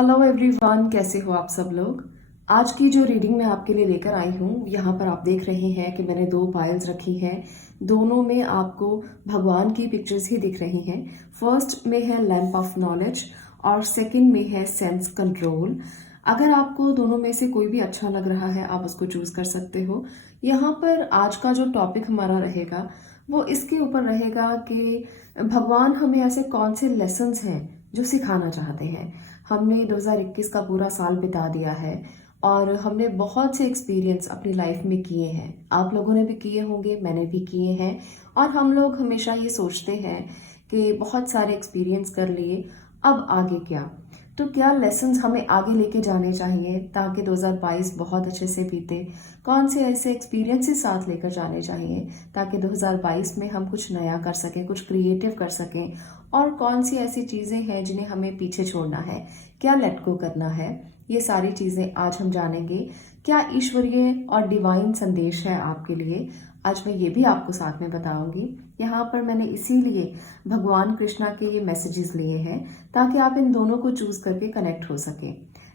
Hello everyone, कैसे हो आप सब लोग। आज की जो रीडिंग मैं आपके लिए लेकर आई हूँ, यहाँ पर आप देख रहे हैं कि मैंने दो पायल्स रखी हैं। दोनों में आपको भगवान की पिक्चर्स ही दिख रही हैं। फर्स्ट में है लैंप ऑफ नॉलेज और सेकंड में है सेंस कंट्रोल। अगर आपको दोनों में से कोई भी अच्छा लग रहा है, आप उसको चूज कर सकते हो। यहाँ पर आज का जो टॉपिक हमारा रहेगा वो इसके ऊपर रहेगा कि भगवान हमें ऐसे कौन से लेसन्स हैं जो सिखाना चाहते हैं। हमने 2021 का पूरा साल बिता दिया है और हमने बहुत से एक्सपीरियंस अपनी लाइफ में किए हैं। आप लोगों ने भी किए होंगे, मैंने भी किए हैं। और हम लोग हमेशा ये सोचते हैं कि बहुत सारे एक्सपीरियंस कर लिए, अब आगे क्या। तो क्या लेसन्स हमें आगे लेके जाने चाहिए ताकि 2022 बहुत अच्छे से बीते। कौन से ऐसे एक्सपीरियंसेस साथ लेकर जाने चाहिए ताकि 2022 में हम कुछ नया कर सकें, कुछ क्रिएटिव कर सकें। और कौन सी ऐसी चीज़ें हैं जिन्हें हमें पीछे छोड़ना है, क्या लेट गो करना है। ये सारी चीज़ें आज हम जानेंगे। क्या ईश्वरीय और डिवाइन संदेश है आपके लिए, आज मैं ये भी आपको साथ में बताऊंगी। यहाँ पर मैंने इसीलिए भगवान कृष्णा के ये मैसेजेस लिए हैं ताकि आप इन दोनों को चूज करके कनेक्ट हो सके।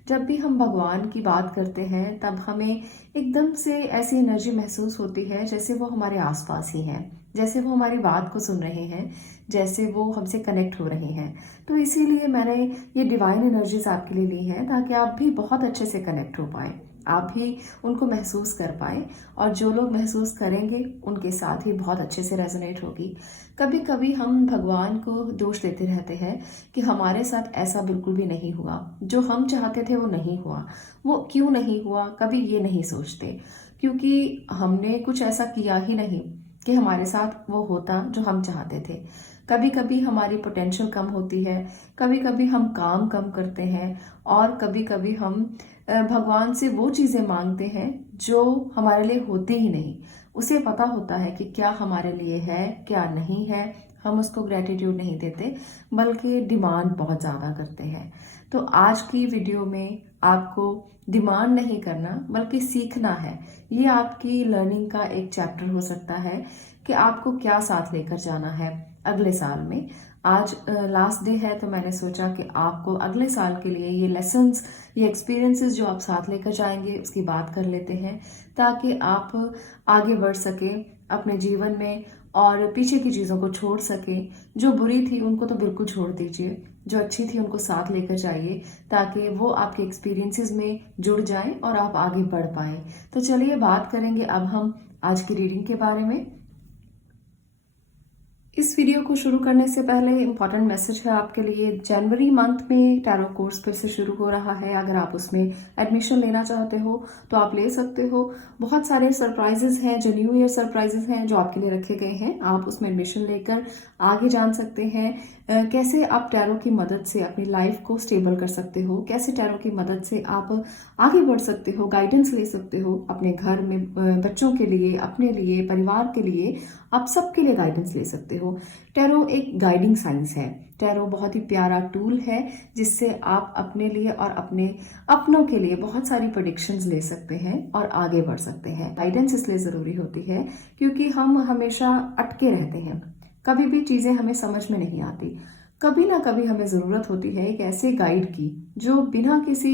जब भी हम भगवान की बात करते हैं तब हमें एकदम से ऐसी एनर्जी महसूस होती है जैसे वो हमारे आसपास ही हैं, जैसे वो हमारी बात को सुन रहे हैं, जैसे वो हमसे कनेक्ट हो रहे हैं। तो इसीलिए मैंने ये डिवाइन एनर्जीज आपके लिए ली हैं ताकि आप भी बहुत अच्छे से कनेक्ट हो पाए, आप भी उनको महसूस कर पाए। और जो लोग महसूस करेंगे उनके साथ ही बहुत अच्छे से रेजोनेट होगी। कभी कभी हम भगवान को दोष देते रहते हैं कि हमारे साथ ऐसा बिल्कुल भी नहीं हुआ, जो हम चाहते थे वो नहीं हुआ। वो क्यों नहीं हुआ, कभी ये नहीं सोचते क्योंकि हमने कुछ ऐसा किया ही नहीं कि हमारे साथ वो होता जो हम चाहते थे। कभी कभी हमारी पोटेंशियल कम होती है, कभी कभी हम काम कम करते हैं, और कभी कभी हम भगवान से वो चीजें मांगते हैं जो हमारे लिए होती ही नहीं। उसे पता होता है कि क्या हमारे लिए है क्या नहीं है, हम उसको ग्रेटिट्यूड नहीं देते बल्कि डिमांड बहुत ज्यादा करते हैं। तो आज की वीडियो में आपको डिमांड नहीं करना बल्कि सीखना है। ये आपकी लर्निंग का एक चैप्टर हो सकता है कि आपको क्या साथ लेकर जाना है अगले साल में। आज लास्ट डे है तो मैंने सोचा कि आपको अगले साल के लिए ये लेसन्स, ये एक्सपीरियंसेस जो आप साथ लेकर जाएंगे उसकी बात कर लेते हैं ताकि आप आगे बढ़ सके अपने जीवन में और पीछे की चीज़ों को छोड़ सके। जो बुरी थी उनको तो बिल्कुल छोड़ दीजिए, जो अच्छी थी उनको साथ लेकर जाइए ताकि वो आपके एक्सपीरियंसेस में जुड़ जाएं और आप आगे बढ़ पाएं। तो चलिए बात करेंगे अब हम आज की रीडिंग के बारे में। इस वीडियो को शुरू करने से पहले इंपॉर्टेंट मैसेज है आपके लिए। जनवरी मंथ में टैरो कोर्स फिर से शुरू हो रहा है। अगर आप उसमें एडमिशन लेना चाहते हो तो आप ले सकते हो। बहुत सारे सरप्राइजेस हैं, जो न्यू ईयर सरप्राइजेस हैं जो आपके लिए रखे गए हैं। आप उसमें एडमिशन लेकर आगे जान सकते हैं कैसे आप टैरो की मदद से अपनी लाइफ को स्टेबल कर सकते हो, कैसे टैरो की मदद से आप आगे बढ़ सकते हो, गाइडेंस ले सकते हो अपने घर में, बच्चों के लिए, अपने लिए, परिवार के लिए, आप सबके लिए गाइडेंस ले सकते हो। टैरो एक गाइडिंग साइंस है। टैरो बहुत ही प्यारा टूल है जिससे आप अपने लिए और अपने अपनों के लिए बहुत सारी प्रेडिक्शंस ले सकते हैं और आगे बढ़ सकते हैं। गाइडेंस इसलिए जरूरी होती है क्योंकि हम हमेशा अटके रहते हैं, कभी भी चीजें हमें समझ में नहीं आती। कभी ना कभी हमें जरूरत होती है एक ऐसे गाइड की जो बिना किसी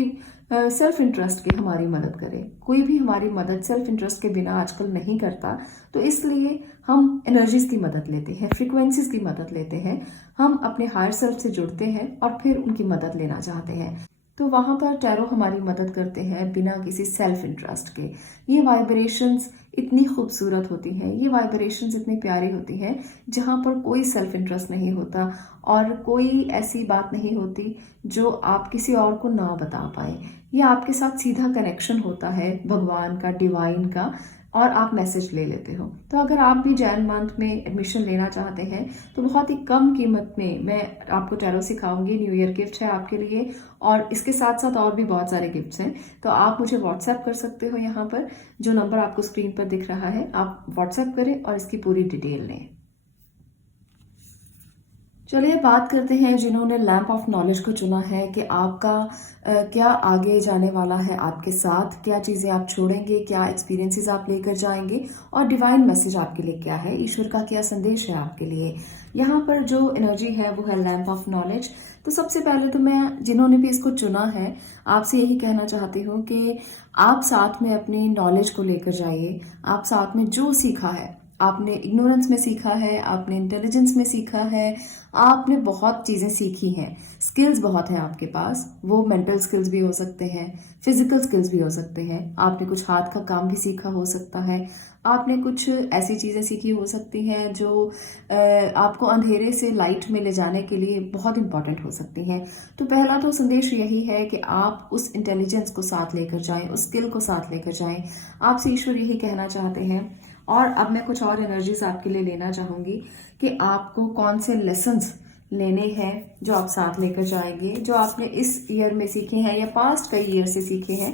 सेल्फ इंटरेस्ट के हमारी मदद करे। कोई भी हमारी मदद सेल्फ इंटरेस्ट के बिना आजकल नहीं करता, तो इसलिए हम एनर्जीज की मदद लेते हैं, फ्रीक्वेंसीज की मदद लेते हैं। हम अपने हायर सेल्फ से जुड़ते हैं और फिर उनकी मदद लेना चाहते हैं। तो वहां पर टैरो हमारी मदद करते हैं बिना किसी सेल्फ इंटरेस्ट के। ये वाइब्रेशंस इतनी खूबसूरत होती हैं, ये वाइब्रेशंस इतनी प्यारी होती हैं जहाँ पर कोई सेल्फ इंटरेस्ट नहीं होता और कोई ऐसी बात नहीं होती जो आप किसी और को ना बता पाए। ये आपके साथ सीधा कनेक्शन होता है भगवान का, डिवाइन का, और आप मैसेज ले लेते हो। तो अगर आप भी जैन मंथ में एडमिशन लेना चाहते हैं तो बहुत ही कम कीमत में मैं आपको टैरो सिखाऊंगी। न्यू ईयर गिफ्ट है आपके लिए और इसके साथ साथ और भी बहुत सारे गिफ्ट्स हैं। तो आप मुझे व्हाट्सएप कर सकते हो। यहाँ पर जो नंबर आपको स्क्रीन पर दिख रहा है आप व्हाट्सएप करें और इसकी पूरी डिटेल लें। चलिए बात करते हैं जिन्होंने लैंप ऑफ नॉलेज को चुना है कि आपका क्या आगे जाने वाला है आपके साथ, क्या चीज़ें आप छोड़ेंगे, क्या एक्सपीरियंसेस आप लेकर जाएंगे और डिवाइन मैसेज आपके लिए क्या है, ईश्वर का क्या संदेश है आपके लिए। यहाँ पर जो एनर्जी है वो है लैंप ऑफ नॉलेज। तो सबसे पहले तो मैं जिन्होंने भी इसको चुना है आपसे यही कहना चाहती हूँ कि आप साथ में अपनी नॉलेज को लेकर जाइए। आप साथ में जो सीखा है, आपने इग्नोरेंस में सीखा है, आपने इंटेलिजेंस में सीखा है, आपने बहुत चीज़ें सीखी हैं, स्किल्स बहुत हैं आपके पास। वो मेंटल स्किल्स भी हो सकते हैं, फिजिकल स्किल्स भी हो सकते हैं, आपने कुछ हाथ का काम भी सीखा हो सकता है, आपने कुछ ऐसी चीज़ें सीखी हो सकती हैं जो आपको अंधेरे से लाइट में ले जाने के लिए बहुत इंपॉर्टेंट हो सकती हैं। तो पहला तो संदेश यही है कि आप उस इंटेलिजेंस को साथ लेकर जाएं, उस स्किल को साथ लेकर जाएं। आपसे ईश्वर यही कहना चाहते हैं। और अब मैं कुछ और एनर्जीज आपके लिए लेना चाहूंगी कि आपको कौन से लेसन्स लेने हैं जो आप साथ लेकर जाएंगे, जो आपने इस ईयर में सीखे हैं या पास्ट कई ईयर से सीखे हैं।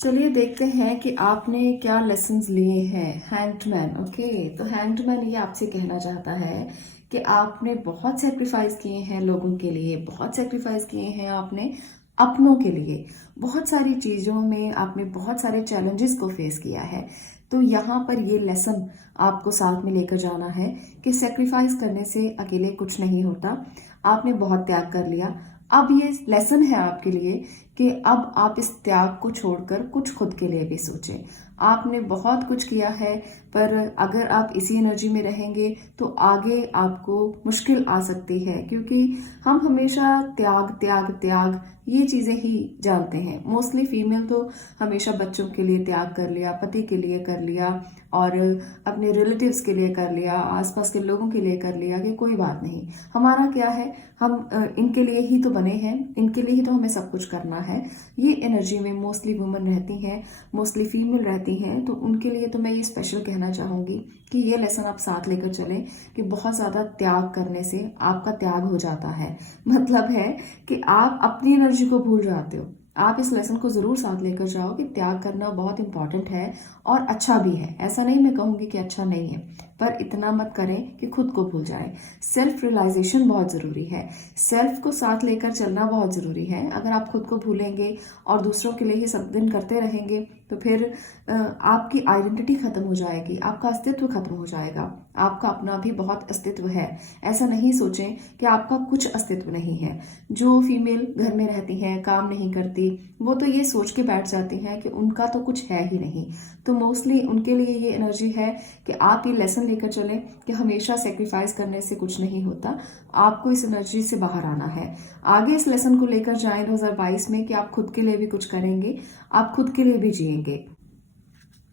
चलिए देखते हैं कि आपने क्या लेसन्स लिए हैं। हैंग्ड ओके, तो हैंग्ड ये आपसे कहना चाहता है कि आपने बहुत सेक्रीफाइस किए हैं लोगों के लिए, बहुत सेक्रीफाइस किए हैं आपने अपनों के लिए, बहुत सारी चीज़ों में आपने बहुत सारे चैलेंजेस को फेस किया है। तो यहाँ पर ये लेसन आपको साथ में लेकर जाना है कि सेक्रीफाइस करने से अकेले कुछ नहीं होता। आपने बहुत त्याग कर लिया। अब ये लेसन है आपके लिए कि अब आप इस त्याग को छोड़कर कुछ खुद के लिए भी सोचें। आपने बहुत कुछ किया है, पर अगर आप इसी एनर्जी में रहेंगे तो आगे आपको मुश्किल आ सकती है, क्योंकि हम हमेशा त्याग त्याग त्याग ये चीज़ें ही जानते हैं। मोस्टली फीमेल तो हमेशा बच्चों के लिए त्याग कर लिया, पति के लिए कर लिया और अपने रिलेटिव्स के लिए कर लिया, आसपास के लोगों के लिए कर लिया कि कोई बात नहीं, हमारा क्या है, हम इनके लिए ही तो बने हैं, इनके लिए ही तो हमें सब कुछ करना है। ये एनर्जी में मोस्टली वुमेन रहती हैं, मोस्टली फीमेल रहती हैं। तो उनके लिए तो मैं ये स्पेशल कहना चाहूँगी कि ये लेसन आप साथ लेकर चलें कि बहुत ज़्यादा त्याग करने से आपका त्याग हो जाता है। मतलब है कि आप अपनी एनर्जी को भूल जाते हो। आप इस लेसन को ज़रूर साथ लेकर जाओ कि त्याग करना बहुत इंपॉर्टेंट है और अच्छा भी है। ऐसा नहीं मैं कहूँगी कि अच्छा नहीं है, पर इतना मत करें कि खुद को भूल जाएं। सेल्फ रियलाइजेशन बहुत ज़रूरी है, सेल्फ को साथ लेकर चलना बहुत ज़रूरी है। अगर आप खुद को भूलेंगे और दूसरों के लिए ही सब दिन करते रहेंगे तो फिर आपकी आइडेंटिटी खत्म हो जाएगी, आपका अस्तित्व खत्म हो जाएगा। आपका अपना भी बहुत अस्तित्व है। ऐसा नहीं सोचें कि आपका कुछ अस्तित्व नहीं है। जो फीमेल घर में रहती हैं, काम नहीं करती, वो तो ये सोच के बैठ जाती हैं कि उनका तो कुछ है ही नहीं। तो मोस्टली उनके लिए ये एनर्जी है कि आप ये लेसन लेकर चलें कि हमेशा सेक्रीफाइस करने से कुछ नहीं होता। आपको इस एनर्जी से बाहर आना है। आगे इस लेसन को लेकर जाएं 2022 में कि आप खुद के लिए भी कुछ करेंगे, आप खुद के लिए भी जिएंगे।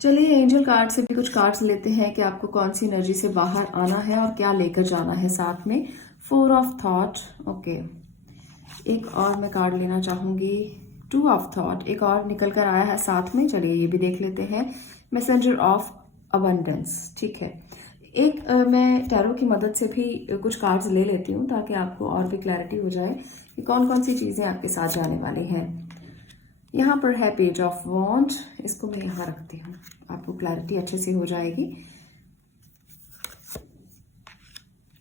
चलिए एंजल कार्ड से भी कुछ कार्ड्स लेते हैं कि आपको कौन सी एनर्जी से बाहर आना है और क्या लेकर जाना है साथ में। 4 ऑफ थॉट, ओके। एक और मैं कार्ड लेना चाहूंगी, 2 ऑफ थॉट, एक और निकल कर आया है साथ में। चलिए ये भी देख लेते हैं, मैसेंजर ऑफ अबंडेंस। ठीक है, एक मैं टैरो की मदद से भी कुछ कार्ड्स ले लेती हूँ ताकि आपको और भी क्लैरिटी हो जाए कि कौन कौन सी चीज़ें आपके साथ जाने वाली हैं। यहाँ पर है पेज ऑफ वॉन्ड, इसको मैं यहाँ रखती हूँ, आपको क्लैरिटी अच्छे से हो जाएगी।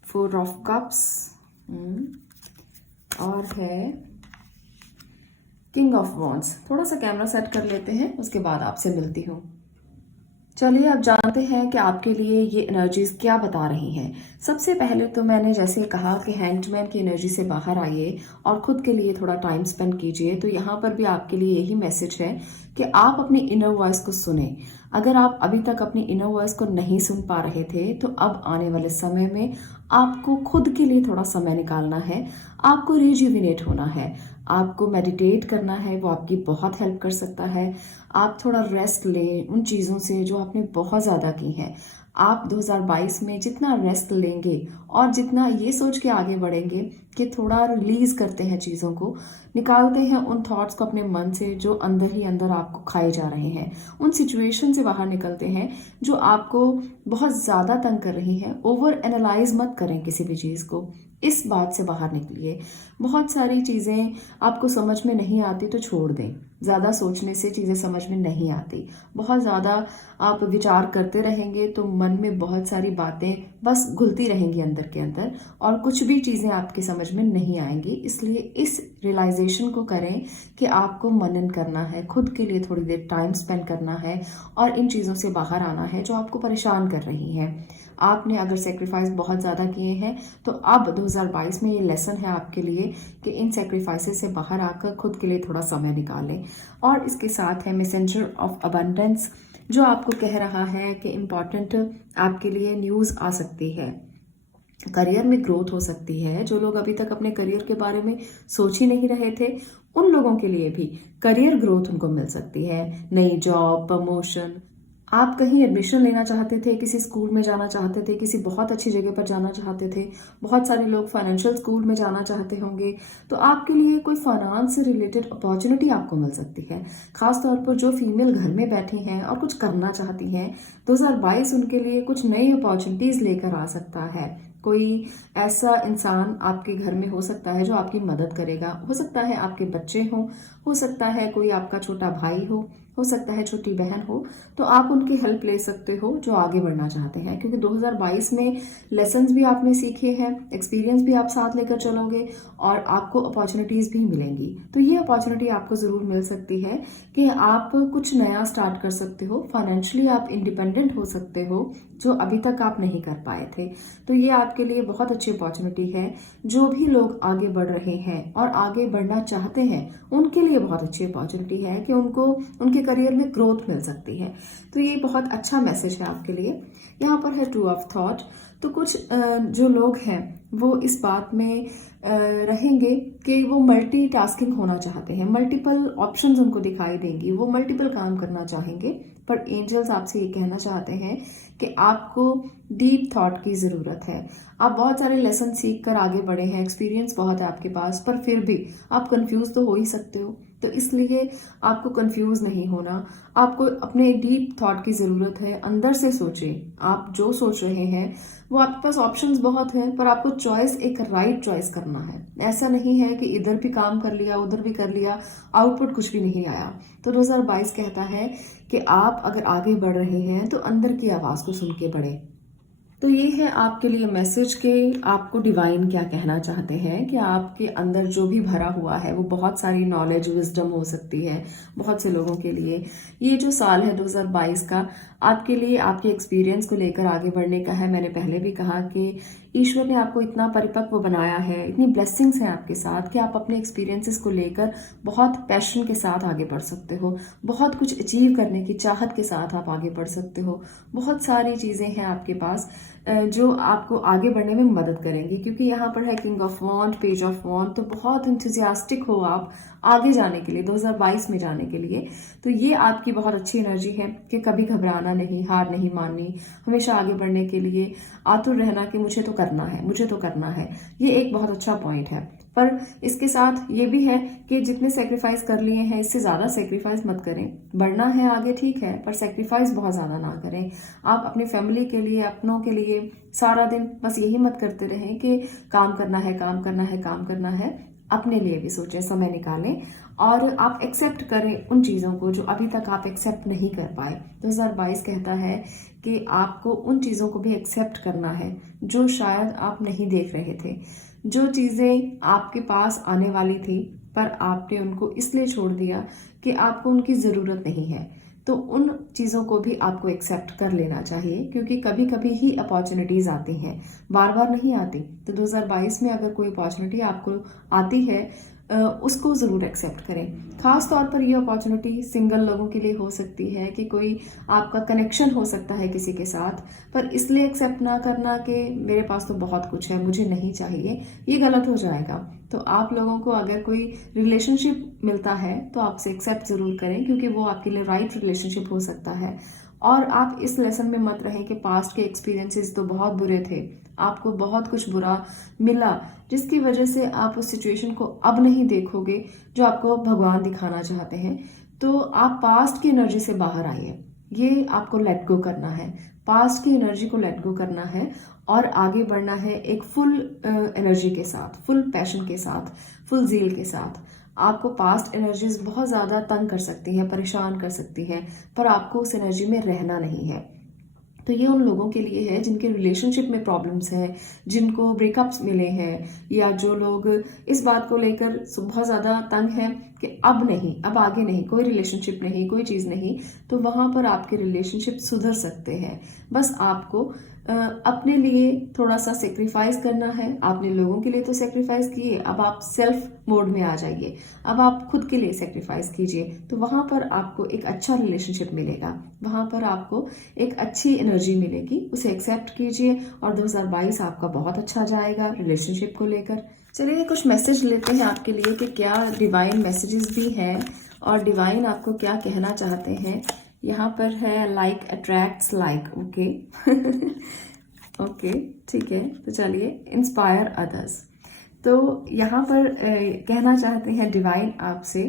4 ऑफ कप्स और है किंग ऑफ वॉन्ड्स। थोड़ा सा कैमरा सेट कर लेते हैं, उसके बाद आपसे मिलती हूँ। चलिए अब जानते हैं कि आपके लिए ये एनर्जीज क्या बता रही हैं। सबसे पहले तो मैंने जैसे कहा कि हैंडमैन की एनर्जी से बाहर आइए और खुद के लिए थोड़ा टाइम स्पेंड कीजिए। तो यहाँ पर भी आपके लिए यही मैसेज है कि आप अपनी इनर वॉइस को सुने। अगर आप अभी तक अपनी इनर वॉइस को नहीं सुन पा रहे थे तो अब आने वाले समय में आपको खुद के लिए थोड़ा समय निकालना है, आपको रिजुविनेट होना है, आपको मेडिटेट करना है, वो आपकी बहुत हेल्प कर सकता है। आप थोड़ा रेस्ट लें उन चीज़ों से जो आपने बहुत ज़्यादा की हैं। आप 2022 में जितना रेस्ट लेंगे और जितना ये सोच के आगे बढ़ेंगे कि थोड़ा रिलीज करते हैं चीज़ों को, निकालते हैं उन थॉट्स को अपने मन से जो अंदर ही अंदर आपको खाए जा रहे हैं, उन सिचुएशन से बाहर निकलते हैं जो आपको बहुत ज़्यादा तंग कर रही हैं। ओवर एनालाइज मत करें किसी भी चीज़ को, इस बात से बाहर निकलिए। बहुत सारी चीज़ें आपको समझ में नहीं आती तो छोड़ दें। ज़्यादा सोचने से चीज़ें समझ में नहीं आती। बहुत ज़्यादा आप विचार करते रहेंगे तो मन में बहुत सारी बातें बस घुलती रहेंगी अंदर के अंदर, और कुछ भी चीज़ें आपकी समझ में नहीं आएंगी। इसलिए इस रियलाइजेशन को करें कि आपको मनन करना है, खुद के लिए थोड़ी देर टाइम स्पेंड करना है और इन चीज़ों से बाहर आना है जो आपको परेशान कर रही हैं। आपने अगर सेक्रीफाइस बहुत ज़्यादा किए हैं तो अब 2022 में ये लेसन है आपके लिए कि इन सेक्रीफाइसेस से बाहर आकर खुद के लिए थोड़ा समय निकालें। और इसके साथ है मैसेंजर ऑफ अबंडेंस, जो आपको कह रहा है कि इम्पॉर्टेंट आपके लिए न्यूज़ आ सकती है, करियर में ग्रोथ हो सकती है। जो लोग अभी तक अपने करियर के बारे में सोच ही नहीं रहे थे, उन लोगों के लिए भी करियर ग्रोथ उनको मिल सकती है। नई जॉब, प्रमोशन, आप कहीं एडमिशन लेना चाहते थे, किसी स्कूल में जाना चाहते थे, किसी बहुत अच्छी जगह पर जाना चाहते थे, बहुत सारे लोग फाइनेंशियल स्कूल में जाना चाहते होंगे, तो आपके लिए कोई फाइनेंस से रिलेटेड अपॉर्चुनिटी आपको मिल सकती है। खासतौर पर जो फीमेल घर में बैठी हैं और कुछ करना चाहती हैं, 2022 उनके लिए कुछ नई अपॉर्चुनिटीज़ लेकर आ सकता है। कोई ऐसा इंसान आपके घर में हो सकता है जो आपकी मदद करेगा। हो सकता है आपके बच्चे हों, हो सकता है कोई आपका छोटा भाई हो सकता है छोटी बहन हो, तो आप उनकी हेल्प ले सकते हो जो आगे बढ़ना चाहते हैं। क्योंकि 2022 में लेसन्स भी आपने सीखे हैं, एक्सपीरियंस भी आप साथ लेकर चलोगे और आपको अपॉर्चुनिटीज़ भी मिलेंगी। तो ये अपॉर्चुनिटी आपको ज़रूर मिल सकती है कि आप कुछ नया स्टार्ट कर सकते हो, फाइनेंशियली आप इंडिपेंडेंट हो सकते हो, जो अभी तक आप नहीं कर पाए थे। तो ये आपके लिए बहुत अच्छी अपॉर्चुनिटी है। जो भी लोग आगे बढ़ रहे हैं और आगे बढ़ना चाहते हैं, उनके लिए बहुत अच्छी अपॉर्चुनिटी है कि उनको उनके करियर में ग्रोथ मिल सकती है। तो ये बहुत अच्छा मैसेज है आपके लिए। यहाँ पर है ट्रू ऑफ थॉट। तो कुछ जो लोग हैं वो इस बात में रहेंगे कि वो मल्टीटास्किंग होना चाहते हैं, मल्टीपल ऑप्शंस उनको दिखाई देंगी, वो मल्टीपल काम करना चाहेंगे। पर एंजल्स आपसे ये कहना चाहते हैं कि आपको डीप थॉट की ज़रूरत है। आप बहुत सारे लेसन सीख कर आगे बढ़े हैं, एक्सपीरियंस बहुत है आपके पास, पर फिर भी आप कंफ्यूज तो हो ही सकते हो। तो इसलिए आपको कंफ्यूज नहीं होना, आपको अपने डीप थॉट की ज़रूरत है। अंदर से सोचें, आप जो सोच रहे हैं वो आपके पास ऑप्शंस बहुत हैं, पर आपको चॉइस एक राइट चॉइस करना है। ऐसा नहीं है कि इधर भी काम कर लिया, उधर भी कर लिया, आउटपुट कुछ भी नहीं आया। तो 2022 कहता है कि आप अगर आगे बढ़ रहे हैं तो अंदर की आवाज़ को सुन के बढ़े। तो ये है आपके लिए मैसेज कि आपको डिवाइन क्या कहना चाहते हैं कि आपके अंदर जो भी भरा हुआ है वो बहुत सारी नॉलेज, विजडम हो सकती है बहुत से लोगों के लिए। ये जो साल है 2022 का, आपके लिए आपके एक्सपीरियंस को लेकर आगे बढ़ने का है। मैंने पहले भी कहा कि ईश्वर ने आपको इतना परिपक्व बनाया है, इतनी ब्लेसिंग्स हैं आपके साथ कि आप अपने एक्सपीरियंसेस को लेकर बहुत पैशन के साथ आगे बढ़ सकते हो, बहुत कुछ अचीव करने की चाहत के साथ आप आगे बढ़ सकते हो। बहुत सारी चीज़ें हैं आपके पास जो आपको आगे बढ़ने में मदद करेंगी। क्योंकि यहाँ पर है king of wand, page of wand, तो बहुत इंथुजियास्टिक हो आप आगे जाने के लिए, 2022 में जाने के लिए। तो ये आपकी बहुत अच्छी एनर्जी है कि कभी घबराना नहीं, हार नहीं माननी, हमेशा आगे बढ़ने के लिए आतुर रहना कि मुझे तो करना है, मुझे तो करना है। ये एक बहुत अच्छा पॉइंट है। पर इसके साथ ये भी है कि जितने सेक्रीफाइस कर लिए हैं, इससे ज़्यादा सेक्रीफाइस मत करें। बढ़ना है आगे ठीक है, पर सेक्रीफाइस बहुत ज़्यादा ना करें। आप अपनी फैमिली के लिए, अपनों के लिए सारा दिन बस यही मत करते रहें कि काम करना है, काम करना है, काम करना है। अपने लिए भी सोचें, समय निकालें और आप एक्सेप्ट करें उन चीज़ों को जो अभी तक आप एक्सेप्ट नहीं कर पाए। 2022 कहता है कि आपको उन चीज़ों को भी एक्सेप्ट करना है जो शायद आप नहीं देख रहे थे, जो चीज़ें आपके पास आने वाली थी पर आपने उनको इसलिए छोड़ दिया कि आपको उनकी ज़रूरत नहीं है। तो उन चीज़ों को भी आपको एक्सेप्ट कर लेना चाहिए, क्योंकि कभी कभी ही अपॉर्चुनिटीज़ आती हैं, बार बार नहीं आती। तो 2022 में अगर कोई अपॉर्चुनिटी आपको आती है, उसको ज़रूर एक्सेप्ट करें। ख़ास तौर पर ये अपॉर्चुनिटी सिंगल लोगों के लिए हो सकती है कि कोई आपका कनेक्शन हो सकता है किसी के साथ, पर इसलिए एक्सेप्ट ना करना कि मेरे पास तो बहुत कुछ है, मुझे नहीं चाहिए, ये गलत हो जाएगा। तो आप लोगों को अगर कोई रिलेशनशिप मिलता है तो आपसे एक्सेप्ट ज़रूर करें, क्योंकि वो आपके लिए राइट रिलेशनशिप हो सकता है। और आप इस लेसन में मत रहें कि पास्ट के एक्सपीरियंसेस तो बहुत बुरे थे, आपको बहुत कुछ बुरा मिला, जिसकी वजह से आप उस सिचुएशन को अब नहीं देखोगे जो आपको भगवान दिखाना चाहते हैं। तो आप पास्ट की एनर्जी से बाहर आइए, ये आपको लेट गो करना है, पास्ट की एनर्जी को लेट गो करना है और आगे बढ़ना है एक फुल एनर्जी के साथ, फुल पैशन के साथ, फुल ज़ील के साथ। आपको पास्ट एनर्जीज बहुत ज़्यादा तंग कर सकती हैं, परेशान कर सकती हैं, पर आपको उस एनर्जी में रहना नहीं है। तो ये उन लोगों के लिए है जिनके रिलेशनशिप में प्रॉब्लम्स हैं, जिनको ब्रेकअप्स मिले हैं, या जो लोग इस बात को लेकर बहुत ज़्यादा तंग हैं कि अब नहीं, अब आगे नहीं, कोई रिलेशनशिप नहीं, कोई चीज़ नहीं। तो वहाँ पर आपके रिलेशनशिप सुधर सकते हैं। बस आपको अपने लिए थोड़ा सा सेक्रीफाइस करना है। आपने लोगों के लिए तो सेक्रीफाइस किए, अब आप सेल्फ मोड में आ जाइए। अब आप खुद के लिए सेक्रीफाइस कीजिए, तो वहाँ पर आपको एक अच्छा रिलेशनशिप मिलेगा, वहाँ पर आपको एक अच्छी एनर्जी मिलेगी। उसे एक्सेप्ट कीजिए और 2022 आपका बहुत अच्छा जाएगा रिलेशनशिप को लेकर। चलिए कुछ मैसेज लेते हैं आपके लिए कि क्या डिवाइन मैसेजेस भी हैं और डिवाइन आपको क्या कहना चाहते हैं। यहाँ पर है like attracts like, okay okay, ठीक है। तो चलिए, इंस्पायर अदर्स। तो यहाँ पर कहना चाहते हैं डिवाइन आपसे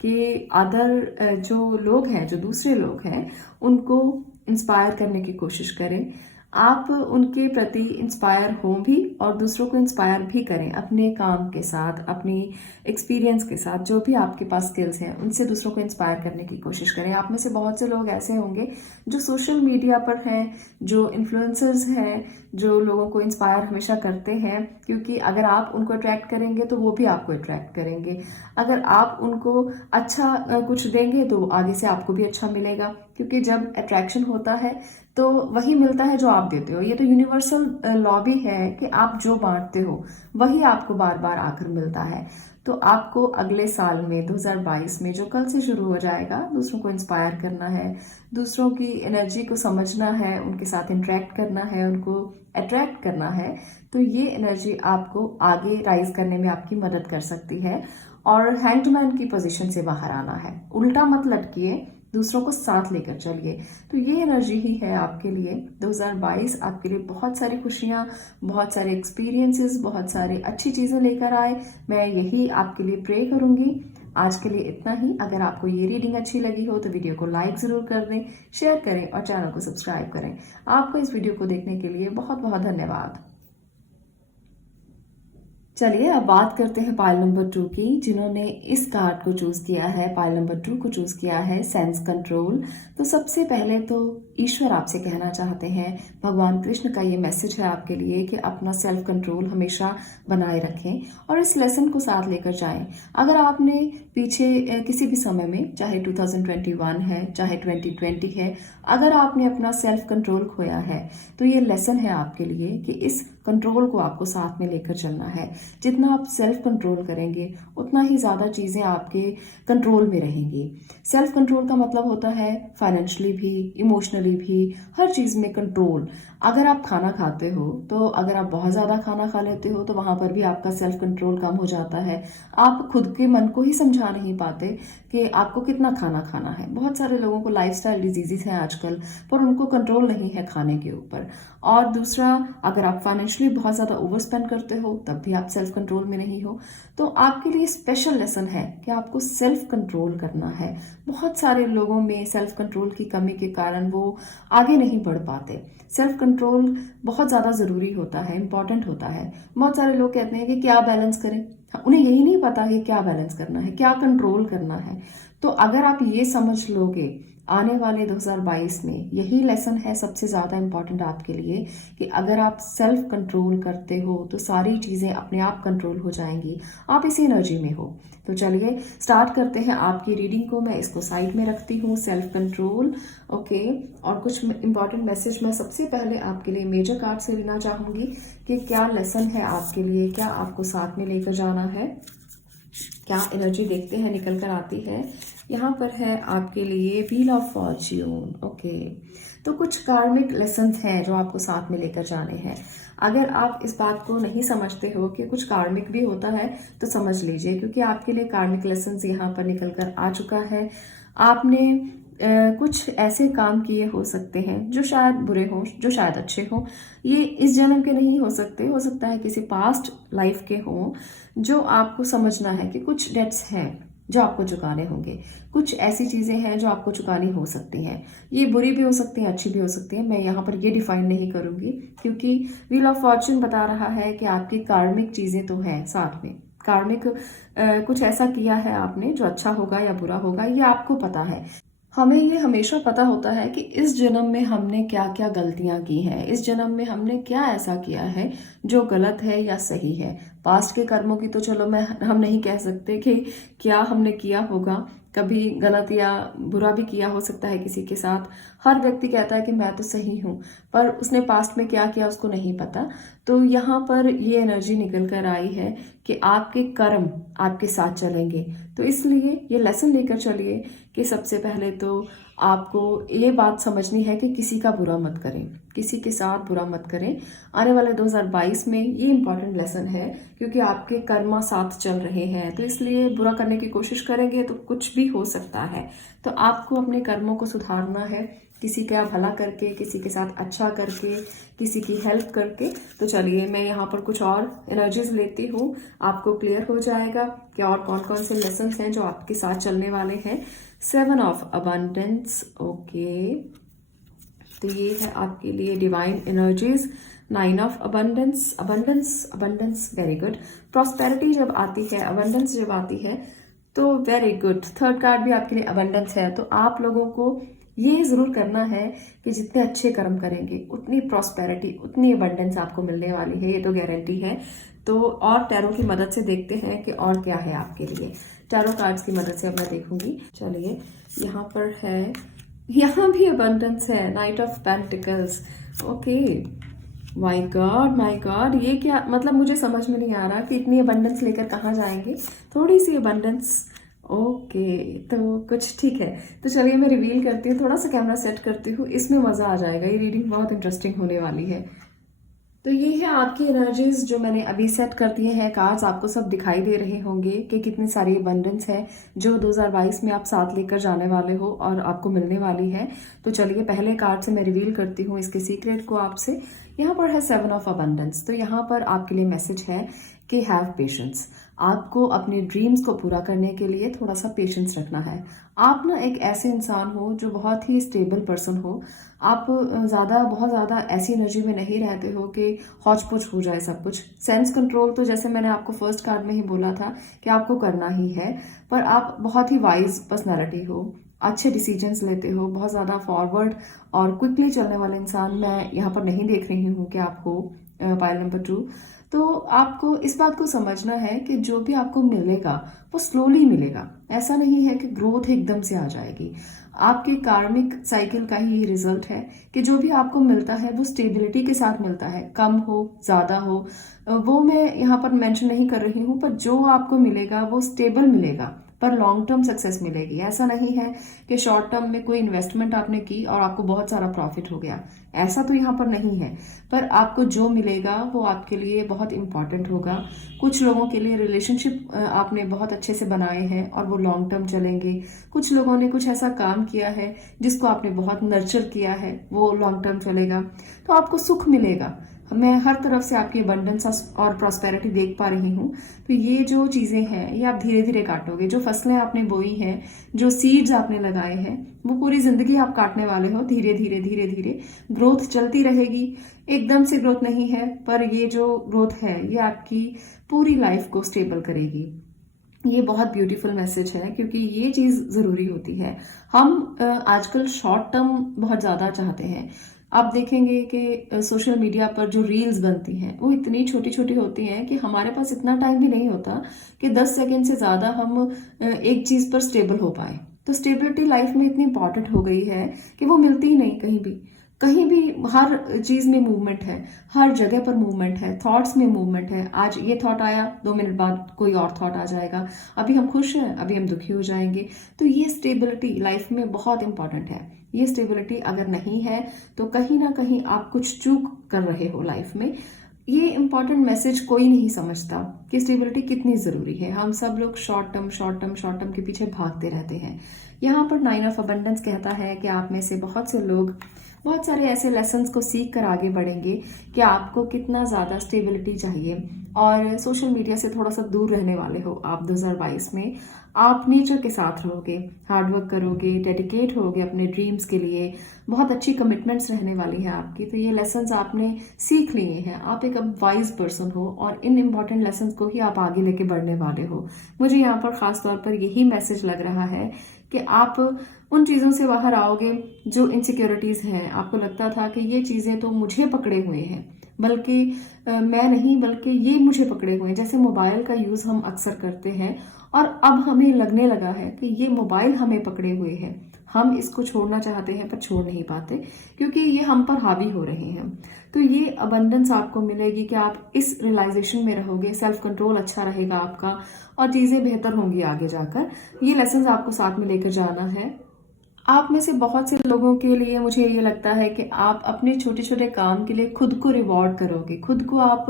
कि अदर जो लोग हैं, जो दूसरे लोग हैं, उनको इंस्पायर करने की कोशिश करें। आप उनके प्रति इंस्पायर हों भी और दूसरों को इंस्पायर भी करें अपने काम के साथ, अपनी एक्सपीरियंस के साथ। जो भी आपके पास स्किल्स हैं उनसे दूसरों को इंस्पायर करने की कोशिश करें। आप में से बहुत से लोग ऐसे होंगे जो सोशल मीडिया पर हैं, जो इन्फ्लुएंसर्स हैं, जो लोगों को इंस्पायर हमेशा करते हैं, क्योंकि अगर आप उनको अट्रैक्ट करेंगे तो वो भी आपको अट्रैक्ट करेंगे। अगर आप उनको अच्छा कुछ देंगे तो आगे से आपको भी अच्छा मिलेगा, क्योंकि जब अट्रैक्शन होता है तो वही मिलता है जो आप देते हो। ये तो यूनिवर्सल लॉ भी है कि आप जो बांटते हो वही आपको बार बार आकर मिलता है। तो आपको अगले साल में 2022 में, जो कल से शुरू हो जाएगा, दूसरों को इंस्पायर करना है, दूसरों की एनर्जी को समझना है, उनके साथ इंटरेक्ट करना है, उनको अट्रैक्ट करना है। तो ये एनर्जी आपको आगे राइज करने में आपकी मदद कर सकती है और हैंगमैन की पोजीशन से बाहर आना है। उल्टा मत लटकिए, दूसरों को साथ लेकर चलिए। तो ये एनर्जी ही है आपके लिए। 2022 आपके लिए बहुत सारी खुशियाँ, बहुत सारे एक्सपीरियंसेस, बहुत सारे अच्छी चीज़ें लेकर आए। मैं यही आपके लिए प्रे करूँगी। आज के लिए इतना ही। अगर आपको ये रीडिंग अच्छी लगी हो तो वीडियो को लाइक ज़रूर कर दें, शेयर करें और चैनल को सब्सक्राइब करें। आपको इस वीडियो को देखने के लिए बहुत बहुत धन्यवाद। चलिए अब बात करते हैं पाइल नंबर 2 की, जिन्होंने इस कार्ड को चूज किया है, पाइल नंबर 2 को चूज किया है, सेंस कंट्रोल। तो सबसे पहले तो ईश्वर आपसे कहना चाहते हैं, भगवान कृष्ण का ये मैसेज है आपके लिए कि अपना सेल्फ कंट्रोल हमेशा बनाए रखें और इस लेसन को साथ लेकर जाएं। अगर आपने पीछे किसी भी समय में, चाहे 2021 है, चाहे 2020 है, अगर आपने अपना सेल्फ कंट्रोल खोया है तो ये लेसन है आपके लिए कि इस कंट्रोल को आपको साथ में लेकर चलना है। जितना आप सेल्फ कंट्रोल करेंगे उतना ही ज़्यादा चीज़ें आपके कंट्रोल में रहेंगी। सेल्फ कंट्रोल का मतलब होता है फाइनेंशियली भी, इमोशनली भी, हर चीज़ में कंट्रोल। अगर आप खाना खाते हो तो अगर आप बहुत ज़्यादा खाना खा लेते हो तो वहाँ पर भी आपका सेल्फ कंट्रोल कम हो जाता है। आप खुद के मन को ही समझा नहीं पाते कि आपको कितना खाना खाना है। बहुत सारे लोगों को लाइफस्टाइल डिजीजेस हैं आजकल, पर उनको कंट्रोल नहीं है खाने के ऊपर। और दूसरा, अगर आप फाइनेंशियली बहुत ज़्यादा ओवर स्पेंड करते हो तब भी आप सेल्फ कंट्रोल में नहीं हो। तो आपके लिए स्पेशल लेसन है कि आपको सेल्फ कंट्रोल करना है। बहुत सारे लोगों में सेल्फ कंट्रोल की कमी के कारण वो आगे नहीं बढ़ पाते। सेल्फ कंट्रोल बहुत ज़्यादा ज़रूरी होता है, इंपॉर्टेंट होता है। बहुत सारे लोग कहते हैं कि क्या बैलेंस करें, उन्हें यही नहीं पता कि क्या बैलेंस करना है, क्या कंट्रोल करना है। तो अगर आप ये समझ लोगे, आने वाले 2022 में यही लेसन है सबसे ज़्यादा इम्पॉर्टेंट आपके लिए कि अगर आप सेल्फ कंट्रोल करते हो तो सारी चीज़ें अपने आप कंट्रोल हो जाएंगी, आप इसी एनर्जी में हो। तो चलिए स्टार्ट करते हैं आपकी रीडिंग को। मैं इसको साइड में रखती हूँ, सेल्फ कंट्रोल, ओके। और कुछ इंपॉर्टेंट मैसेज मैं सबसे पहले आपके लिए मेजर कार्ड से लेना चाहूँगी कि क्या लेसन है आपके लिए, क्या आपको साथ में लेकर जाना है, क्या एनर्जी देखते हैं निकल कर आती है। यहाँ पर है आपके लिए व्हील ऑफ फॉर्च्यून, ओके। तो कुछ कार्मिक लेसन्स हैं जो आपको साथ में लेकर जाने हैं। अगर आप इस बात को नहीं समझते हो कि कुछ कार्मिक भी होता है तो समझ लीजिए, क्योंकि आपके लिए कार्मिक लेसन्स यहाँ पर निकल कर आ चुका है। आपने कुछ ऐसे काम किए हो सकते हैं जो शायद बुरे हों, जो शायद अच्छे हों। ये इस जन्म के नहीं हो सकते, हो सकता है किसी पास्ट लाइफ के हों। जो आपको समझना है कि कुछ डेट्स हैं जो आपको चुकाने होंगे, कुछ ऐसी चीज़ें हैं जो आपको चुकानी हो सकती हैं। ये बुरी भी हो सकती हैं, अच्छी भी हो सकती हैं। मैं यहाँ पर ये डिफाइन नहीं करूँगी, क्योंकि व्हील ऑफ फॉर्च्यून बता रहा है कि आपकी कार्मिक चीज़ें तो हैं साथ में, कार्मिक कुछ ऐसा किया है आपने जो अच्छा होगा या बुरा होगा, ये आपको पता है। हमें ये हमेशा पता होता है कि इस जन्म में हमने क्या क्या गलतियां की हैं, इस जन्म में हमने क्या ऐसा किया है जो गलत है या सही है। पास्ट के कर्मों की तो चलो हम नहीं कह सकते कि क्या हमने किया होगा, कभी गलत या बुरा भी किया हो सकता है किसी के साथ। हर व्यक्ति कहता है कि मैं तो सही हूँ, पर उसने पास्ट में क्या किया उसको नहीं पता। तो यहाँ पर ये एनर्जी निकल कर आई है कि आपके कर्म आपके साथ चलेंगे। तो इसलिए ये लेसन लेकर चलिए कि सबसे पहले तो आपको ये बात समझनी है कि किसी का बुरा मत करें, किसी के साथ बुरा मत करें। आने वाले 2022 में ये इम्पॉर्टेंट लेसन है, क्योंकि आपके कर्मा साथ चल रहे हैं, तो इसलिए बुरा करने की कोशिश करेंगे तो कुछ भी हो सकता है। तो आपको अपने कर्मों को सुधारना है, किसी का भला करके, किसी के साथ अच्छा करके, किसी की हेल्प करके। तो चलिए मैं यहाँ पर कुछ और एनर्जीज लेती हूँ, आपको क्लियर हो जाएगा कि और कौन कौन से लेसन हैं जो आपके साथ चलने वाले हैं। 7 ऑफ अबंडेंस, ओके, तो ये है आपके लिए divine energies. 9 of abundance, abundance abundance, very good. Prosperity जब आती है, अबंडेंस जब आती है तो वेरी गुड। थर्ड कार्ड भी आपके लिए अबंडेंस है। तो आप लोगों को ये जरूर करना है कि जितने अच्छे कर्म करेंगे उतनी प्रॉस्पेरिटी, उतनी अबंडेंस आपको मिलने वाली है, ये तो गारंटी है। तो और टैरो की मदद से देखते हैं कि और क्या है आपके लिए। टैरो कार्ड्स की मदद से अब मैं देखूंगी। चलिए यहाँ पर है, यहाँ भी अबंडेंस है, night of pentacles, okay. My God, ये क्या मतलब, मुझे समझ में नहीं आ रहा कि इतनी अबंडेंस लेकर कहाँ जाएंगे। थोड़ी सी अबंडेंस, ओके, तो कुछ ठीक है। तो चलिए मैं रिवील करती हूँ, थोड़ा सा कैमरा सेट करती हूँ, इसमें मज़ा आ जाएगा। ये रीडिंग बहुत इंटरेस्टिंग होने वाली है। तो ये है आपकी एनर्जीज जो मैंने अभी सेट कर दिए हैं। कार्ड्स आपको सब दिखाई दे रहे होंगे कि कितनी सारी अबंडेंस है जो 2022 में आप साथ लेकर जाने वाले हो और आपको मिलने वाली है। तो चलिए पहले कार्ड से मैं रिवील करती हूँ इसके सीक्रेट को आपसे। यहाँ पर है 7 ऑफ अबंडेंस। तो यहाँ पर आपके लिए मैसेज है कि हैव पेशेंस। आपको अपने ड्रीम्स को पूरा करने के लिए थोड़ा सा पेशेंस रखना है। आप ना एक ऐसे इंसान हो जो बहुत ही स्टेबल पर्सन हो। आप बहुत ज़्यादा ऐसी एनर्जी में नहीं रहते हो कि हौच पौच हो जाए सब कुछ। सेंस कंट्रोल तो जैसे मैंने आपको फर्स्ट कार्ड में ही बोला था कि आपको करना ही है, पर आप बहुत ही वाइज पर्सनैलिटी हो, अच्छे डिसीजंस लेते हो, बहुत ज़्यादा फॉरवर्ड और क्विकली चलने वाले इंसान मैं यहाँ पर नहीं देख रही हूँ कि आप हो। पाइल नंबर 2, तो आपको इस बात को समझना है कि जो भी आपको मिलेगा वो स्लोली मिलेगा। ऐसा नहीं है कि ग्रोथ एकदम से आ जाएगी। आपके कार्मिक साइकिल का ही रिजल्ट है कि जो भी आपको मिलता है वो स्टेबिलिटी के साथ मिलता है, कम हो ज़्यादा हो वो मैं यहाँ पर मेंशन नहीं कर रही हूँ, पर जो आपको मिलेगा वो स्टेबल मिलेगा, पर लॉन्ग टर्म सक्सेस मिलेगी। ऐसा नहीं है कि शॉर्ट टर्म में कोई इन्वेस्टमेंट आपने की और आपको बहुत सारा प्रॉफिट हो गया, ऐसा तो यहाँ पर नहीं है। पर आपको जो मिलेगा वो आपके लिए बहुत इंपॉर्टेंट होगा। कुछ लोगों के लिए रिलेशनशिप आपने बहुत अच्छे से बनाए हैं और वो लॉन्ग टर्म चलेंगे। कुछ लोगों ने कुछ ऐसा काम किया है जिसको आपने बहुत नर्चर किया है, वो लॉन्ग टर्म चलेगा। तो आपको सुख मिलेगा। मैं हर तरफ से आपकी अबंडेंस और प्रॉस्पेरिटी देख पा रही हूँ। तो ये जो चीज़ें हैं ये आप धीरे धीरे काटोगे। जो फसलें आपने बोई हैं, जो सीड्स आपने लगाए हैं, वो पूरी जिंदगी आप काटने वाले हो। धीरे धीरे धीरे धीरे ग्रोथ चलती रहेगी। एकदम से ग्रोथ नहीं है, पर ये जो ग्रोथ है ये आपकी पूरी लाइफ को स्टेबल करेगी। ये बहुत ब्यूटीफुल मैसेज है, क्योंकि ये चीज़ ज़रूरी होती है। हम आजकल शॉर्ट टर्म बहुत ज़्यादा चाहते हैं। आप देखेंगे कि सोशल मीडिया पर जो रील्स बनती हैं वो इतनी छोटी छोटी होती हैं कि हमारे पास इतना टाइम भी नहीं होता कि 10 सेकंड से ज़्यादा हम एक चीज़ पर स्टेबल हो पाए। तो स्टेबिलिटी लाइफ में इतनी इंपॉर्टेंट हो गई है कि वो मिलती ही नहीं कहीं भी। कहीं भी हर चीज में मूवमेंट है, हर जगह पर मूवमेंट है, थॉट्स में मूवमेंट है। आज ये थॉट आया, 2 मिनट बाद कोई और थॉट आ जाएगा। अभी हम खुश हैं, अभी हम दुखी हो जाएंगे। तो ये स्टेबिलिटी लाइफ में बहुत इंपॉर्टेंट है। ये स्टेबिलिटी अगर नहीं है तो कहीं ना कहीं आप कुछ चूक कर रहे हो लाइफ में। ये इंपॉर्टेंट मैसेज कोई नहीं समझता कि स्टेबिलिटी कितनी जरूरी है। हम सब लोग शॉर्ट टर्म के पीछे भागते रहते हैं। यहाँ पर 9 ऑफ अबंडेंस कहता है कि आप में से बहुत से लोग बहुत सारे ऐसे लेसन्स को सीख कर आगे बढ़ेंगे कि आपको कितना ज़्यादा स्टेबिलिटी चाहिए। और सोशल मीडिया से थोड़ा सा दूर रहने वाले हो आप 2022 में। आप नेचर के साथ रहोगे, हार्डवर्क करोगे, डेडिकेट होगे अपने ड्रीम्स के लिए, बहुत अच्छी कमिटमेंट्स रहने वाली है आपकी। तो ये लेसन्स आपने सीख लिए हैं, आप एक अब वाइज पर्सन हो और इन इम्पॉर्टेंट लेसन्स को ही आप आगे लेके बढ़ने वाले हो। मुझे यहाँ पर खास तौर पर यही मैसेज लग रहा है कि आप उन चीज़ों से बाहर आओगे जो इनसिक्योरिटीज़ हैं। आपको लगता था कि ये चीज़ें तो मुझे पकड़े हुए हैं, बल्कि मैं नहीं बल्कि ये मुझे पकड़े हुए हैं। जैसे मोबाइल का यूज़ हम अक्सर करते हैं और अब हमें लगने लगा है कि ये मोबाइल हमें पकड़े हुए है। हम इसको छोड़ना चाहते हैं पर छोड़ नहीं पाते क्योंकि ये हम पर हावी हो रहे हैं। तो ये अबंडेंस आपको मिलेगी कि आप इस रियलाइजेशन में रहोगे, सेल्फ कंट्रोल अच्छा रहेगा आपका और चीज़ें बेहतर होंगी आगे जाकर। ये लेसन आपको साथ में लेकर जाना है। आप में से बहुत से लोगों के लिए मुझे ये लगता है कि आप अपने छोटे छोटे काम के लिए खुद को रिवॉर्ड करोगे। खुद को आप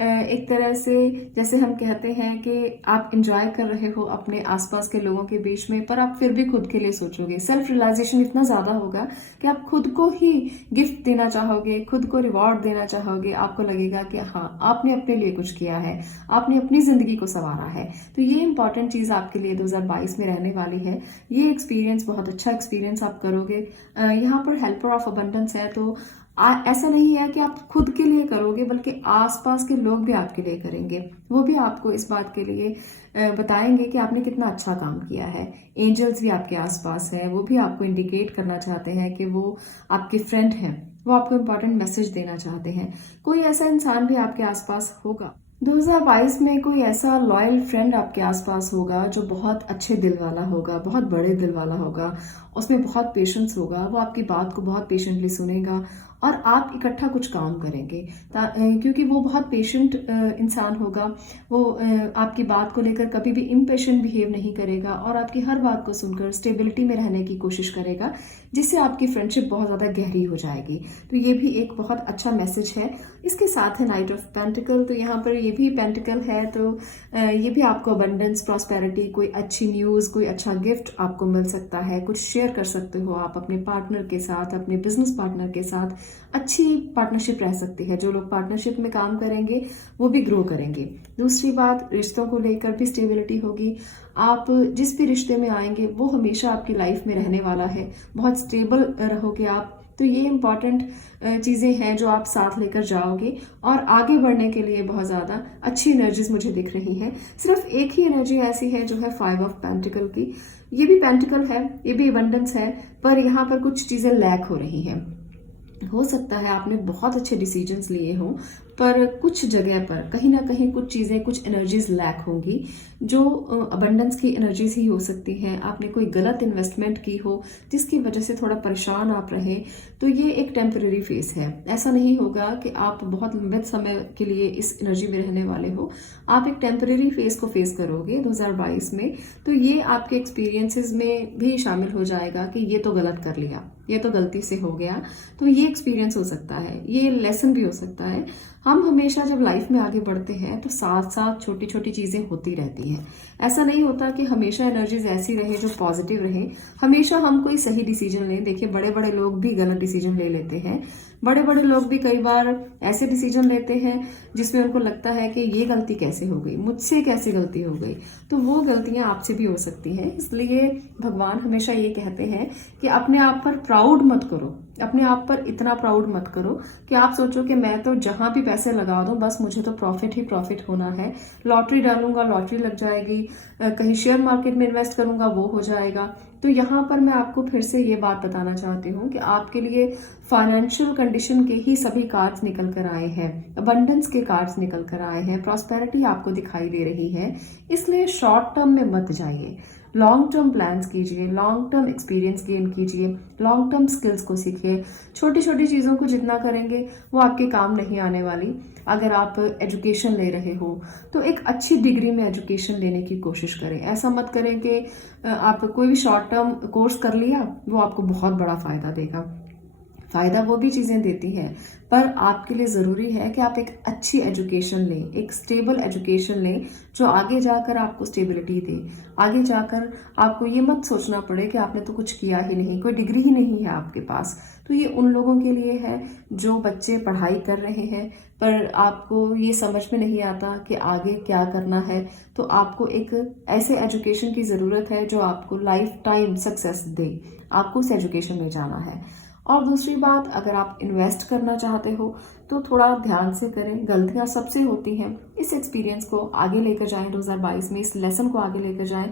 एक तरह से, जैसे हम कहते हैं कि आप इंजॉय कर रहे हो अपने आसपास के लोगों के बीच में, पर आप फिर भी खुद के लिए सोचोगे। सेल्फ रियलाइजेशन इतना ज़्यादा होगा कि आप खुद को ही गिफ्ट देना चाहोगे, खुद को रिवॉर्ड देना चाहोगे। आपको लगेगा कि हाँ, आपने अपने लिए कुछ किया है, आपने अपनी ज़िंदगी को संवारा है। तो ये इंपॉर्टेंट चीज़ आपके लिए 2022 में रहने वाली है। ये एक्सपीरियंस बहुत अच्छा एक्सपीरियंस आप करोगे। यहाँ पर हेल्पर ऑफ अबंडेंस है, तो ऐसा नहीं है कि आप खुद के लिए करोगे बल्कि आसपास के लोग भी आपके लिए करेंगे। वो भी आपको इस बात के लिए बताएंगे कि आपने कितना अच्छा काम किया है। एंजल्स भी आपके आसपास है, वो भी आपको इंडिकेट करना चाहते हैं कि वो आपके फ्रेंड हैं, वो आपको इम्पोर्टेंट मैसेज देना चाहते हैं। कोई ऐसा इंसान भी आपके आसपास होगा 2022 में, कोई ऐसा लॉयल फ्रेंड आपके आसपास होगा जो बहुत अच्छे दिल वाला होगा, बहुत बड़े दिल वाला होगा, उसमें बहुत पेशेंस होगा। वो आपकी बात को बहुत पेशेंटली सुनेगा और आप इकट्ठा कुछ काम करेंगे क्योंकि वो बहुत पेशेंट इंसान होगा। वो आपकी बात को लेकर कभी भी इम्पेशेंट बिहेव नहीं करेगा और आपकी हर बात को सुनकर स्टेबिलिटी में रहने की कोशिश करेगा, जिससे आपकी फ्रेंडशिप बहुत ज़्यादा गहरी हो जाएगी। तो ये भी एक बहुत अच्छा मैसेज है। इसके साथ है नाइट ऑफ पेंटिकल, तो यहाँ पर ये भी पेंटिकल है, तो ये भी आपको अबंडेंस, प्रॉस्पेरिटी, कोई अच्छी न्यूज़, कोई अच्छा गिफ्ट आपको मिल सकता है। कुछ शेयर कर सकते हो आप अपने पार्टनर के साथ, अपने बिजनेस पार्टनर के साथ। अच्छी पार्टनरशिप रह सकती है। जो लोग पार्टनरशिप में काम करेंगे वो भी ग्रो करेंगे। दूसरी बात, रिश्तों को लेकर भी स्टेबिलिटी होगी। आप जिस भी रिश्ते में आएंगे वो हमेशा आपकी लाइफ में रहने वाला है, बहुत स्टेबल रहोगे आप। तो ये इम्पॉर्टेंट चीज़ें हैं जो आप साथ लेकर जाओगे और आगे बढ़ने के लिए बहुत ज़्यादा अच्छी एनर्जीज मुझे दिख रही हैं। सिर्फ एक ही एनर्जी ऐसी है जो है 5 ऑफ पेंटिकल की। ये भी पेंटिकल है, ये भी अबंडेंस है, पर यहाँ पर कुछ चीज़ें लैक हो रही हैं। हो सकता है आपने बहुत अच्छे डिसीजंस लिए हों, पर कुछ जगह पर कहीं ना कहीं कुछ चीज़ें, कुछ एनर्जीज लैक होंगी जो अबंडेंस की एनर्जीज ही हो सकती हैं। आपने कोई गलत इन्वेस्टमेंट की हो जिसकी वजह से थोड़ा परेशान आप रहे, तो ये एक टेम्परेरी फेस है। ऐसा नहीं होगा कि आप बहुत लंबे समय के लिए इस एनर्जी में रहने वाले हो। आप एक टेम्परेरी फेस को फेस करोगे 2022 में। तो ये आपके एक्सपीरियंसेस में भी शामिल हो जाएगा कि ये तो गलत कर लिया, ये तो गलती से हो गया। तो ये एक्सपीरियंस हो सकता है, ये लेसन भी हो सकता है। हम हमेशा जब लाइफ में आगे बढ़ते हैं तो साथ साथ छोटी छोटी चीज़ें होती रहती हैं। ऐसा नहीं होता कि हमेशा एनर्जीज ऐसी रहे जो पॉजिटिव रहे, हमेशा हम कोई सही डिसीजन लें। देखिए, बड़े बड़े लोग भी गलत डिसीजन ले लेते हैं। बड़े बड़े लोग भी कई बार ऐसे डिसीजन लेते हैं जिसमें उनको लगता है कि ये गलती कैसे हो गई, मुझसे कैसे गलती हो गई। तो वो गलतियां आपसे भी हो सकती हैं। इसलिए भगवान हमेशा ये कहते हैं कि अपने आप पर प्राउड मत करो, अपने आप पर इतना प्राउड मत करो कि आप सोचो कि मैं तो जहां भी पैसे लगा दूं बस मुझे तो प्रॉफिट ही प्रॉफिट होना है। लॉटरी डालूंगा, लॉटरी लग जाएगी, कहीं शेयर मार्केट में इन्वेस्ट करूंगा, वो हो जाएगा। तो यहाँ पर मैं आपको फिर से ये बात बताना चाहती हूँ कि आपके लिए फाइनेंशियल कंडीशन के ही सभी कार्ड्स निकल कर आए हैं, अबंडेंस के कार्ड्स निकल कर आए हैं, प्रॉस्पेरिटी आपको दिखाई दे रही है। इसलिए शॉर्ट टर्म में मत जाइए, लॉन्ग टर्म प्लान्स कीजिए, लॉन्ग टर्म एक्सपीरियंस गेन कीजिए, लॉन्ग टर्म स्किल्स को सीखिए। छोटी छोटी चीज़ों को जितना करेंगे वो आपके काम नहीं आने वाली। अगर आप एजुकेशन ले रहे हो तो एक अच्छी डिग्री में एजुकेशन लेने की कोशिश करें। ऐसा मत करें कि आप कोई भी शॉर्ट टर्म कोर्स कर लिया, वो आपको बहुत बड़ा फायदा देगा। फायदा वो भी चीज़ें देती हैं, पर आपके लिए ज़रूरी है कि आप एक अच्छी एजुकेशन लें, एक स्टेबल एजुकेशन लें जो आगे जाकर आपको स्टेबिलिटी दे। आगे जाकर आपको ये मत सोचना पड़े कि आपने तो कुछ किया ही नहीं, कोई डिग्री ही नहीं है आपके पास। तो तो ये उन लोगों के लिए है जो बच्चे पढ़ाई कर रहे हैं पर आपको ये समझ में नहीं आता कि आगे क्या करना है। तो आपको एक ऐसे एजुकेशन की ज़रूरत है जो आपको लाइफ टाइम सक्सेस दे, आपको उस एजुकेशन में जाना है। और दूसरी बात, अगर आप इन्वेस्ट करना चाहते हो तो थोड़ा ध्यान से करें, गलतियां सबसे होती हैं। इस एक्सपीरियंस को आगे लेकर जाएं 2022 में, इस लेसन को आगे लेकर जाएं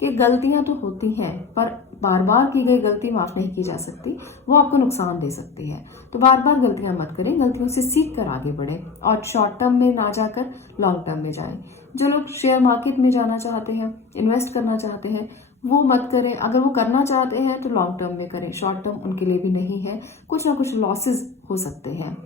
कि गलतियां तो होती हैं पर बार बार की गई गलती माफ नहीं की जा सकती, वो आपको नुकसान दे सकती है। तो बार बार गलतियां मत करें, गलतियों से सीख कर आगे बढ़ें और शॉर्ट टर्म में ना जाकर लॉन्ग टर्म में जाएं। जो लोग शेयर मार्केट में जाना चाहते हैं, इन्वेस्ट करना चाहते हैं, वो मत करें। अगर वो करना चाहते हैं तो लॉन्ग टर्म में करें, शॉर्ट टर्म उनके लिए भी नहीं है, कुछ ना कुछ लॉसेस हो सकते हैं।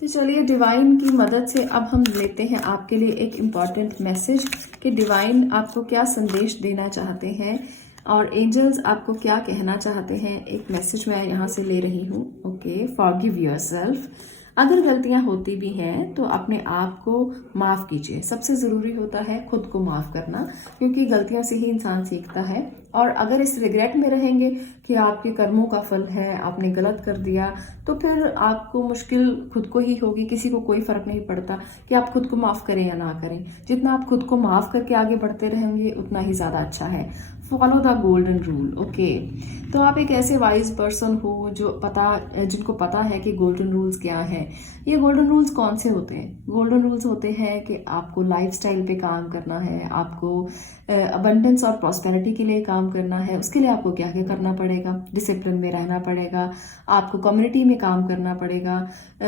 तो चलिए डिवाइन की मदद से अब हम लेते हैं आपके लिए एक इम्पॉर्टेंट मैसेज कि डिवाइन आपको क्या संदेश देना चाहते हैं और एंजल्स आपको क्या कहना चाहते हैं। एक मैसेज मैं यहाँ से ले रही हूँ। Okay, forgive yourself. अगर गलतियां होती भी हैं तो अपने आप को माफ़ कीजिए। सबसे ज़रूरी होता है खुद को माफ़ करना, क्योंकि गलतियों से ही इंसान सीखता है। और अगर इस रिग्रेट में रहेंगे कि आपके कर्मों का फल है, आपने गलत कर दिया, तो फिर आपको मुश्किल खुद को ही होगी। किसी को कोई फ़र्क नहीं पड़ता कि आप खुद को माफ़ करें या ना करें। जितना आप खुद को माफ़ करके आगे बढ़ते रहेंगे उतना ही ज़्यादा अच्छा है। Follow the golden rule. Okay, तो आप एक ऐसे वाइज पर्सन हो जिनको पता है कि गोल्डन रूल्स क्या हैं। ये गोल्डन रूल्स कौन से होते हैं? गोल्डन रूल्स होते हैं कि आपको लाइफस्टाइल पे काम करना है, आपको अबंडेंस और प्रॉस्पेरिटी के लिए काम करना है। उसके लिए आपको क्या क्या करना पड़ेगा? डिसिप्लिन में रहना पड़ेगा, आपको कम्युनिटी में काम करना पड़ेगा,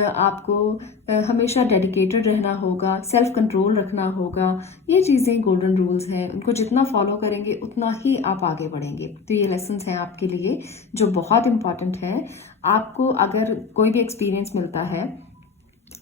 आपको हमेशा डेडिकेटेड रहना होगा, सेल्फ कंट्रोल रखना होगा। ये चीज़ें गोल्डन रूल्स हैं, उनको जितना फॉलो करेंगे उतना ही आप आगे बढ़ेंगे। तो ये लेसन्स हैं आपके लिए जो बहुत इंपॉर्टेंट है। आपको अगर कोई भी एक्सपीरियंस मिलता है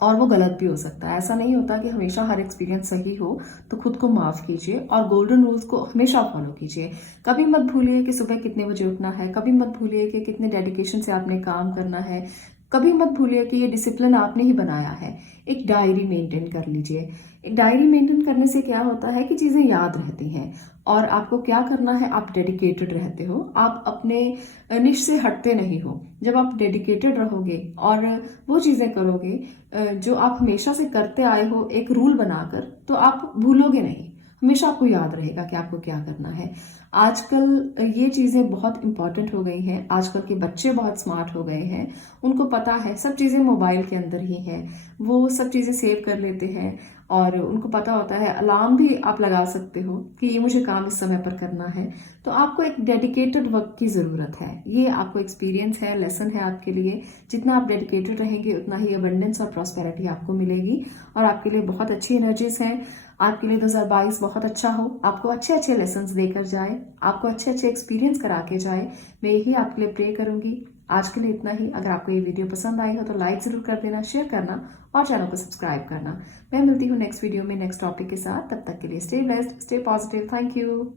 और वो गलत भी हो सकता है, ऐसा नहीं होता कि हमेशा हर एक्सपीरियंस सही हो, तो खुद को माफ़ कीजिए और गोल्डन रूल्स को हमेशा फॉलो कीजिए। कभी मत भूलिए कि सुबह कितने बजे उठना है, कभी मत भूलिए कि कितने डेडिकेशन से आपने काम करना है, कभी मत भूलिए कि ये डिसिप्लिन आपने ही बनाया है। एक डायरी मेंटेन कर लीजिए। एक डायरी मेंटेन करने से क्या होता है कि चीज़ें याद रहती हैं और आपको क्या करना है, आप डेडिकेटेड रहते हो, आप अपने निश से हटते नहीं हो। जब आप डेडिकेटेड रहोगे और वो चीज़ें करोगे जो आप हमेशा से करते आए हो एक रूल बनाकर, तो आप भूलोगे नहीं, हमेशा आपको याद रहेगा कि आपको क्या करना है। आजकल ये चीज़ें बहुत इंपॉर्टेंट हो गई हैं। आजकल के बच्चे बहुत स्मार्ट हो गए हैं, उनको पता है सब चीज़ें मोबाइल के अंदर ही हैं, वो सब चीज़ें सेव कर लेते हैं और उनको पता होता है। अलार्म भी आप लगा सकते हो कि ये मुझे काम इस समय पर करना है। तो आपको एक डेडिकेटेड वर्क की ज़रूरत है। ये आपको एक्सपीरियंस है, लेसन है आपके लिए। जितना आप डेडिकेटेड रहेंगे उतना ही अबंडेंस और प्रॉस्पेरिटी आपको मिलेगी और आपके लिए बहुत अच्छी एनर्जीज हैं। आपके लिए 2022 बहुत अच्छा हो, आपको अच्छे अच्छे लेसन्स देकर जाए, आपको अच्छे अच्छे एक्सपीरियंस करा के जाए। मैं यही आपके लिए प्रे करूंगी। आज के लिए इतना ही। अगर आपको ये वीडियो पसंद आई हो तो लाइक ज़रूर कर देना, शेयर करना और चैनल को सब्सक्राइब करना। मैं मिलती हूँ नेक्स्ट वीडियो में नेक्स्ट टॉपिक के साथ। तब तक के लिए stay blessed, stay positive. Thank you.